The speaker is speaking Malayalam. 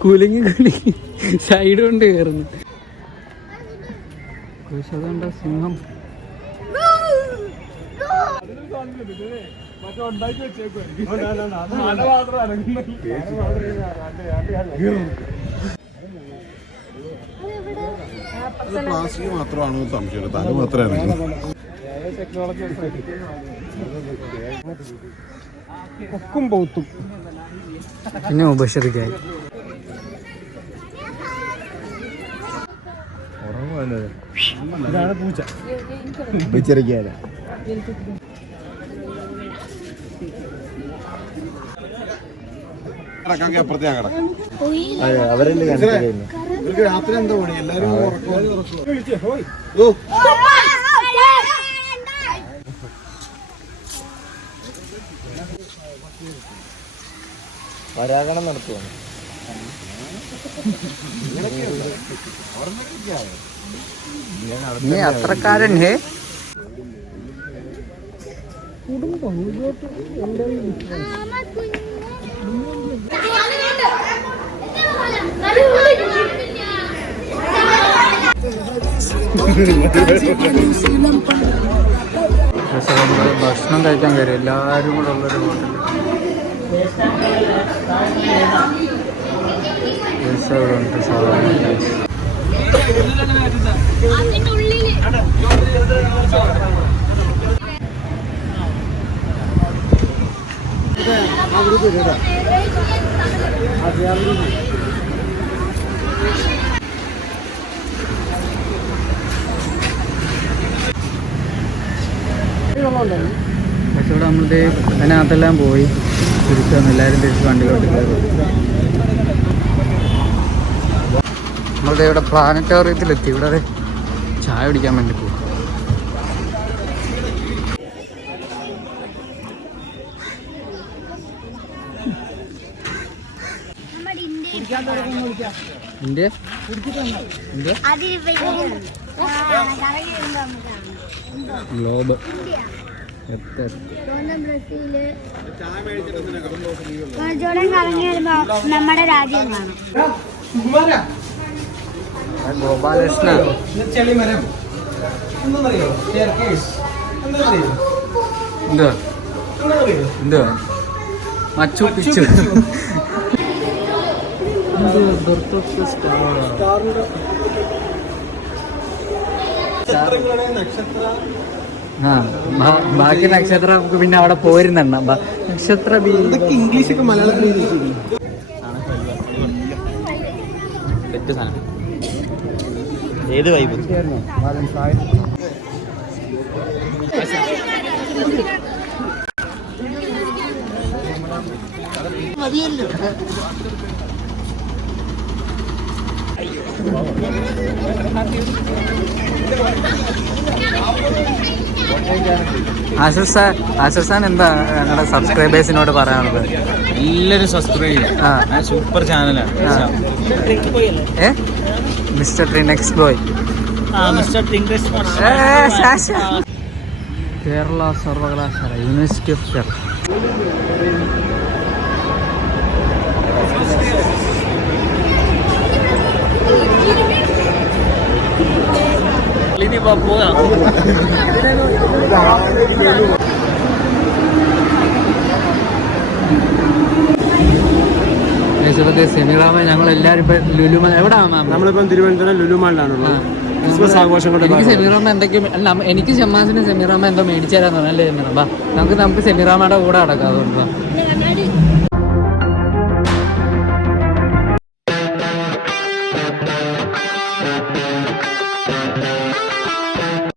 കൂലിങ് സൈഡ് കൊണ്ട് കയറുന്നു കുശതുണ്ട സിംഹം? പ്ലാസ്റ്റിക് മാത്രമാണ് സംശയം തല മാത്രമേ പൊക്കും പോത്തും. പിന്നെ മുബഷറിക്കായി ഇതാണ് പൂച്ച. അവരല്ലേ രാത്രി എന്താ പണി? എല്ലാരും പരാഗണം നടത്തുവാണ്. നീ അത്രക്കാരൻ ഹേ? പക്ഷെ നമ്മൾ ഭക്ഷണം കഴിക്കാൻ കയറി. എല്ലാവരും കൂടെ ഉള്ളൊരു ഹോട്ടൽ ഇവിടെ ഉണ്ട് പക്ഷെ ഇവിടെ നമ്മളിത് അതിനകത്തെല്ലാം പോയി തിരിച്ചു വന്നു എല്ലാവരും തിരിച്ച് വണ്ടിയിലോട്ട് കയറി. നമ്മളിത് ഇവിടെ പ്ലാനറ്റോറിയത്തിലെത്തി. ഇവിടെ അതെ ചായ കുടിക്കാൻ വേണ്ടി പോകും ഇന്ത്യ? ഗ്ലോബ്. നമ്മുടെ രാജ്യം കാണും ഗോപാലകൃഷ്ണ. ചെളിമരം എന്താണെന്നറിയോ എന്താണെന്നറിയോ എന്താണെന്നറിയോ എന്തുവാ മച്ചു പിച്ചു നക്ഷത്ര ബാക്കി നക്ഷത്രം നമുക്ക് പിന്നെ അവിടെ പോരുന്നെണ്ണ നക്ഷത്ര ഇംഗ്ലീഷ് ഒക്കെ മലയാളത്തിൽ ഏത് വൈബ് ആശുർ സാർ ആശുർ സാൻ എന്താ ഞങ്ങളുടെ സബ്സ്ക്രൈബേഴ്സിനോട് പറയാനുള്ളത്? എല്ലാവരും സബ്സ്ക്രൈബ് ആ. സൂപ്പർ ചാനലാണ്. ഏ? മിസ്റ്റർ ട്രിനെക്സ് ബോയ് മിസ്റ്റർ ഇംഗ്ലീഷ് കേരള സർവകലാശാല യൂണിവേഴ്സിറ്റി ഓഫ് കേരള ഇനി പോകാം ദേശത്തെ സെമിറാമ ഞങ്ങൾ എല്ലാവരും ഇപ്പൊ ലുലുമ എവിടാ മാം നമ്മളിപ്പം തിരുവനന്തപുരം ലുലുമാളിലാണുള്ളത് ക്രിസ്മസ് ആഘോഷങ്ങളുടെ എനിക്ക് സെമിറാമ എന്തൊക്കെയും എനിക്ക് ഷമ്മാസിന് സെമിറാമ എന്തോ മേടിച്ചു തരാന്ന് പറഞ്ഞല്ലേ സെമിറാമ. നമുക്ക് നമുക്ക് സെമിറാമയുടെ കൂടെ അടക്കാം അതുകൊണ്ട്.